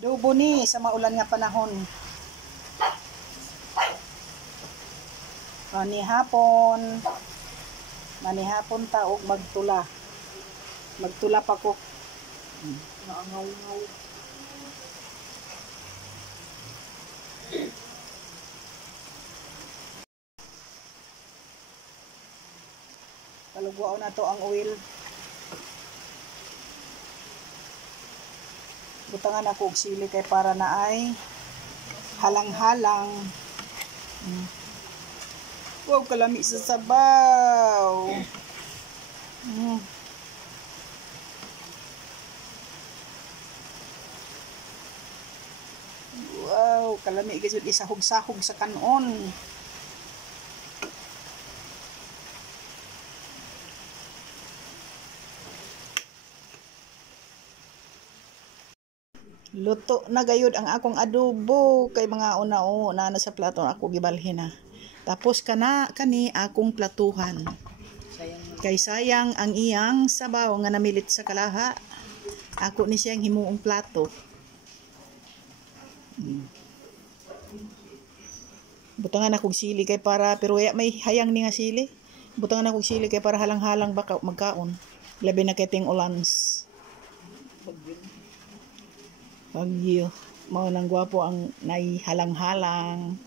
Adobo ni sa maulan nga panahon. Manihapon ta og magtula. Magtula pa ko. Naangaw-ngaw. Palugwao na to ang oil. Butangan ako og sili kay para na ay halang-halang. Wow, kalami sa sabaw. Wow, kalami gyud isahog-sahog sa kanon. Luto na gayud ang akong adobo kay mga una-una na sa plato ako gibalhin na. Tapos kani akong platuhan. Kay sayang ang iyang sabaw nga namilit sa kalaha. Ako ni siyang himuong plato. Butangan akong sili kay para pero may hayang ni nga sili. Butangan akong sili kay para halang-halang baka magkaon. Labi na kay ting ulans. Bagyo. Mao nang gwapo ang nay halang-halang.